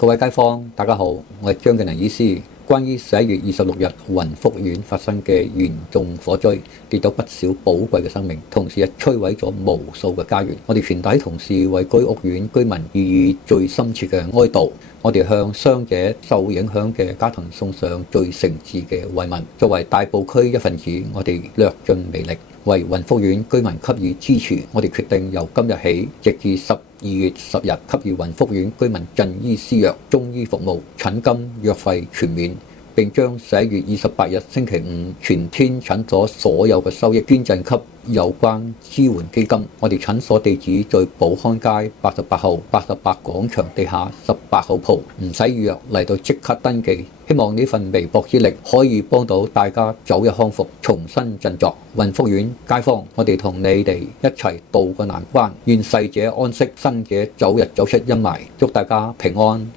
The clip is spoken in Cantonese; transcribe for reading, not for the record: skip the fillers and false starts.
各位街坊，大家好，我係張敬能醫師。關於11月26日雲福苑發生嘅嚴重火災，跌咗不少寶貴嘅生命，同時亦摧毀咗無數嘅家園。我哋全體同事為居屋苑居民予以最深切嘅哀悼。我哋向傷者、受影響嘅家庭送上最誠摯嘅慰問。作為大埔區一份子，我哋略盡微力為雲福苑居民給予支持。我哋決定由今日起，直至12月10日，給予雲福苑居民贈醫施藥、中醫服務、診金藥費全免。並將11月28日星期五全天診所所有嘅收益捐贈給有關支援基金。我哋診所地址在寶康街88號88廣場地下18號鋪，唔使預約，嚟到即刻登記。希望呢份微薄之力可以幫到大家早日康復，重新振作。雲福苑街坊，我哋同你哋一齊渡過難關，願逝者安息，生者早日走出陰霾。祝大家平安。